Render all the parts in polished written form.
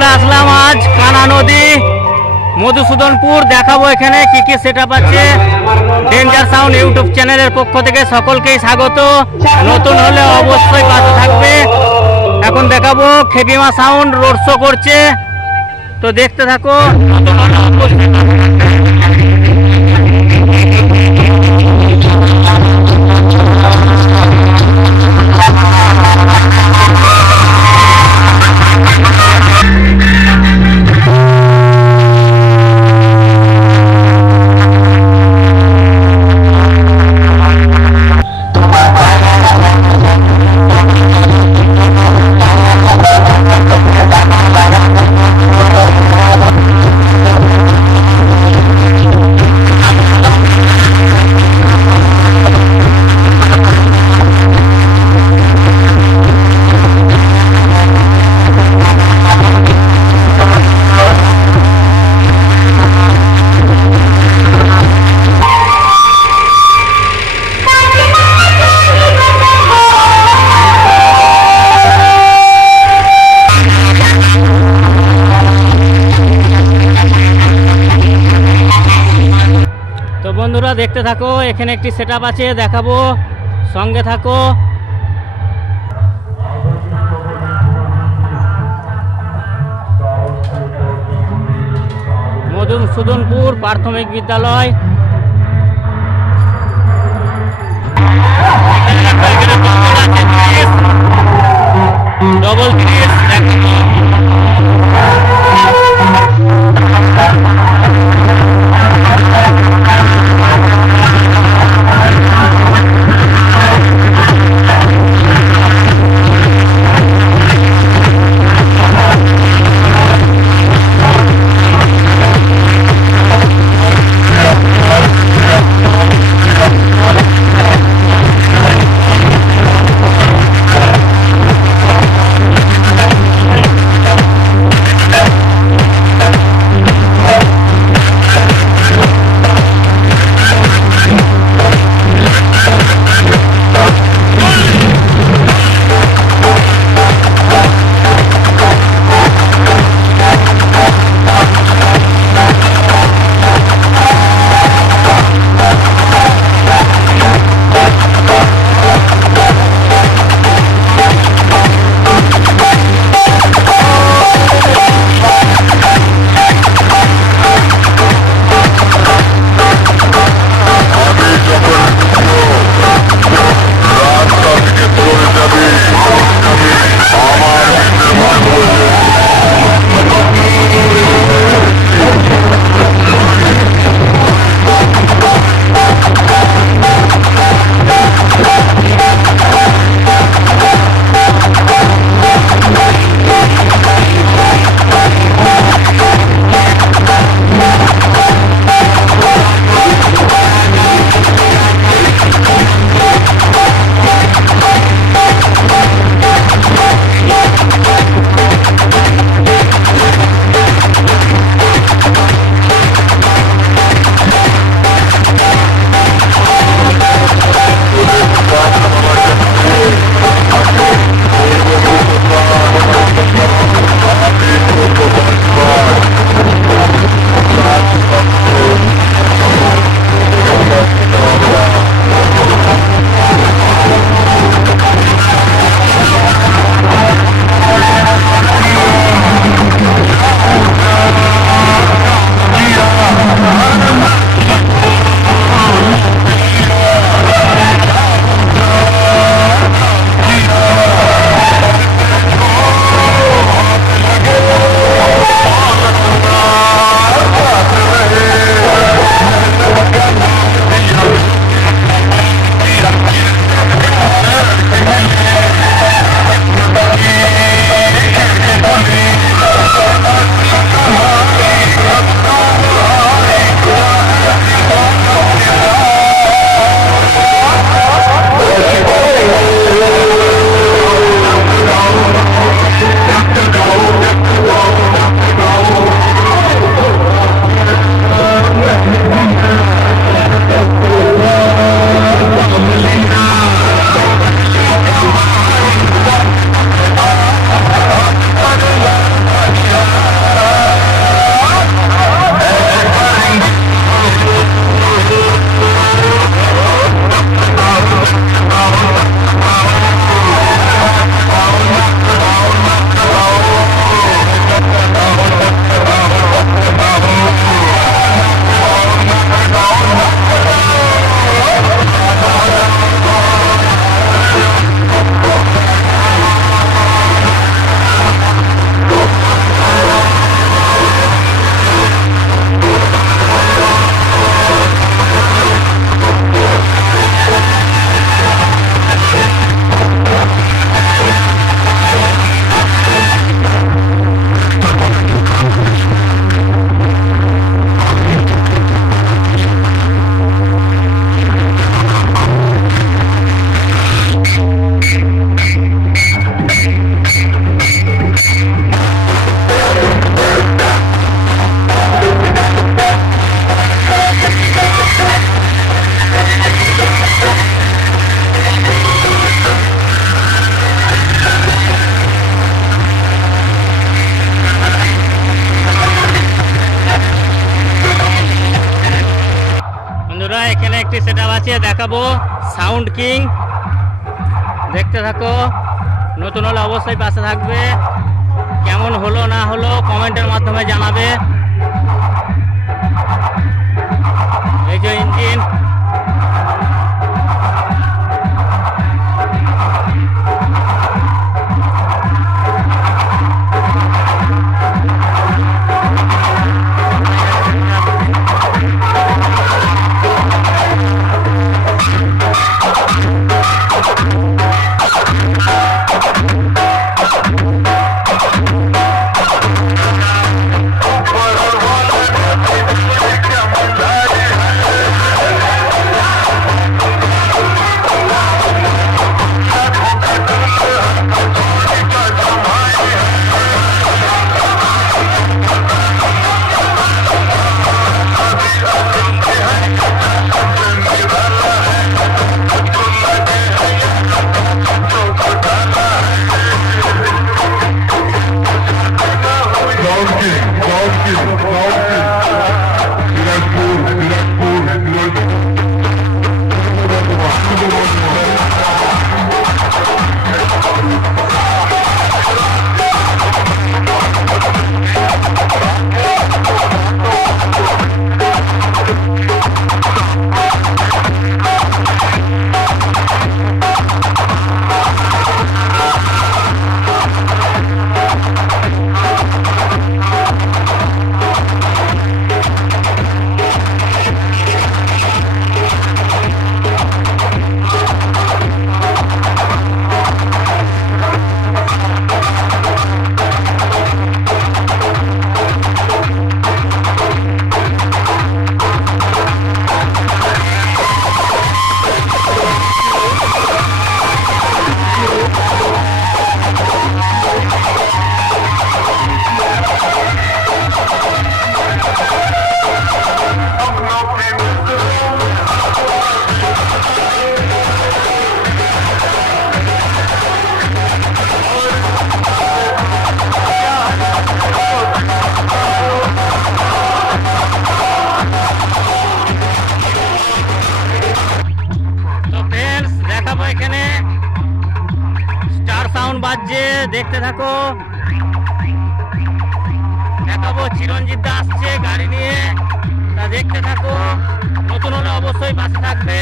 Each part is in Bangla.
চলে আসলাম আজ কানা নদী মধুসূদনপুর। দেখাবো এখানে কি কি সেটআপ আছে। ডেঞ্জার সাউন্ড ইউটিউব চ্যানেলের পক্ষ থেকে সকলকেই স্বাগত। নতুন হলে অবশ্যই পাশে থাকবে। এখন দেখাবো খেপিমা সাউন্ড রোড শো করছে, তো দেখতে থাকো। বন্ধুরা দেখতে থাকো, এখানে একটি সেটআপ আছে দেখাবো, সঙ্গে থাকো। মধুসূদনপুর প্রাথমিক বিদ্যালয়। ডবল একটি সেটআপ আছে, দেখাবো সাউন্ড কিং। দেখতে থাকো, নতুন হলে অবশ্যই পাশে থাকবে। কেমন হলো না হলো কমেন্টের মাধ্যমে জানাবে। এই যে ইঞ্জিন, বাজছে, দেখতে থাকো। দেখাবো চিরঞ্জিত দা আসছে গাড়ি নিয়ে, তা দেখতে থাকো। নতুন হলে অবশ্যই পাশে থাকবে।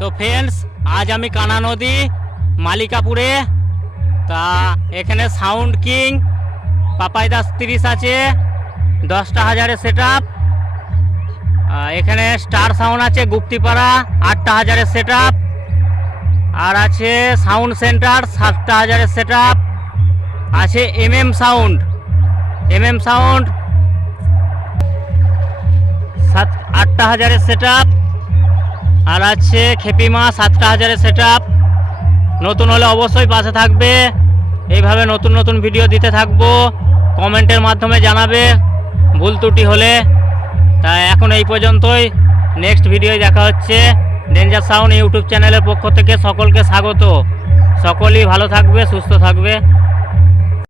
তো ফ্রেন্ডস, আজ আমি কানা নদী মালিকাপুরে। তা এখানে সাউন্ড কিং পাপাই দাস 30 আছে, 10টা হাজারের সেট আপ। এখানে স্টার সাউন্ড আছে গুপ্তিপাড়া 8,000-এর সেট আপ, আর আছে সাউন্ড সেন্টার 7,000-এর সেট আপ, আছে সাউন্ড 8,000-এর সেট আপ, আর আছে খেপিমা 7,000-এর সেট আপ। নতুন হলে অবশ্যই পাশে থাকবে, এইভাবে নতুন নতুন ভিডিও দিতে থাকবো, কমেন্টের মাধ্যমে জানাবে ভুল ত্রুটি হলে। তাই এখন এই পর্যন্তই, নেক্সট ভিডিওয় দেখা হচ্ছে। ডেঞ্জার সাউন্ড ইউটিউব চ্যানেলের পক্ষ থেকে সকলকে স্বাগত। সকলেই ভালো থাকবে, সুস্থ থাকবে।